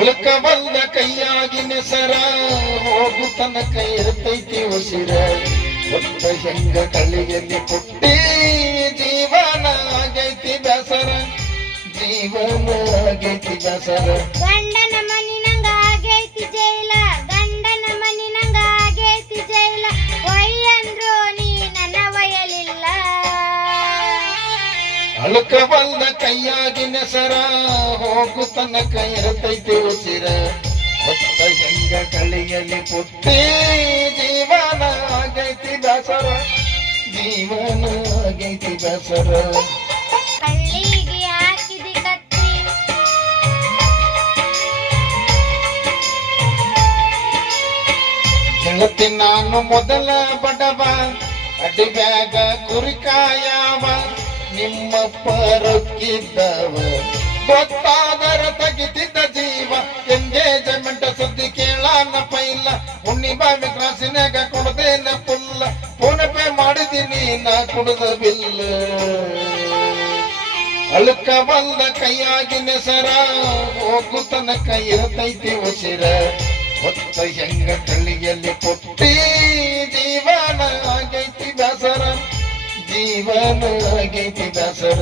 ಅಳುಕವಲ್ಲ ಕೈಯಾಗಿನ ಸರ ಹೋಗು ತನಕ ಇರ್ತೈತಿ ಉಸಿರ ಒತ್ತ ಹೆಂಗ ಕಳಿಯಲ್ಲಿ ಪುಟ್ಟಿ ಜೀವನ ಆಗೈತಿ ಬೇಸರ ಜೀವನ ಆಗೈತಿ ಬೇಸರ ಗಂಡನ ಮನಿ ನಂಗ ಆಗೈತಿ ಜೈಲ ಗಂಡನ ಮನಿ ನಂಗ ಆಗೈತಿ ಜೈಲ ಒಯ್ಯಂದ್ರು ನೀ ನನ್ನ ಒಯ್ಯಲಿಲ್ಲ ಅಳುಕವಲ್ಲ ಕೈಯಾಗಿನ ಸರ ಹೋಗು ತನಕ ಇರ್ತೈತಿ ಉಸಿರ ಒತ್ತ ಹೆಂಗ ಕಳಿಯಲ್ಲಿ ಪುಟ್ಟಿ ಜೀವನ ಆಗೈತಿ ಬೇಸರ ಜೀವನ ಆಗೈತಿ ಬೇಸರ ಕಳ್ಳಿಗೆ ಹಾಕಿದಿ ಕತ್ತಿ ಗೆಳತಿ ನಾನು ಮೊದಲ ಬಡವ ಅಡಿಬ್ಯಾಗ ಕುರಿಕಾಯವ ನಿಮ್ಮ ಪರಕ್ಕಿದ್ದವ ಗೊತ್ತಾದರ ತೆಗಿತಿದ್ದ ಜೀವ ಎಂಗೇಜ್ಮೆಂಟ್ ಸುದ್ದಿ ಕೇಳಾನ ಪೈಲ ಹುಣ್ಣಿಬಾವಿ ಕ್ರಾಸಿನಾಗ ಕೊಡದೇನ ಪುಲ್ಲ ಫೋನ್ ಪೇ ಮಾಡಿದ್ದೀನಿ ನಾ ಕುಡ್ದ ಬಿಲ್ಲ ಅಳುಕವಲ್ಲ ಕೈಯಾಗಿನ ಸರ ಹೋಗು ತನಕ ಇರ್ತೈತಿ ಉಸಿರ ಹೊತ್ತ ಹೆಂಗ ಕಳಿಯಲ್ಲಿ ಪುಟ್ಟಿ ಜೀವನ ಆಗೈತಿ ಬೇಸರ ಜೀವನ ಆಗೈತಿ ಬೇಸರ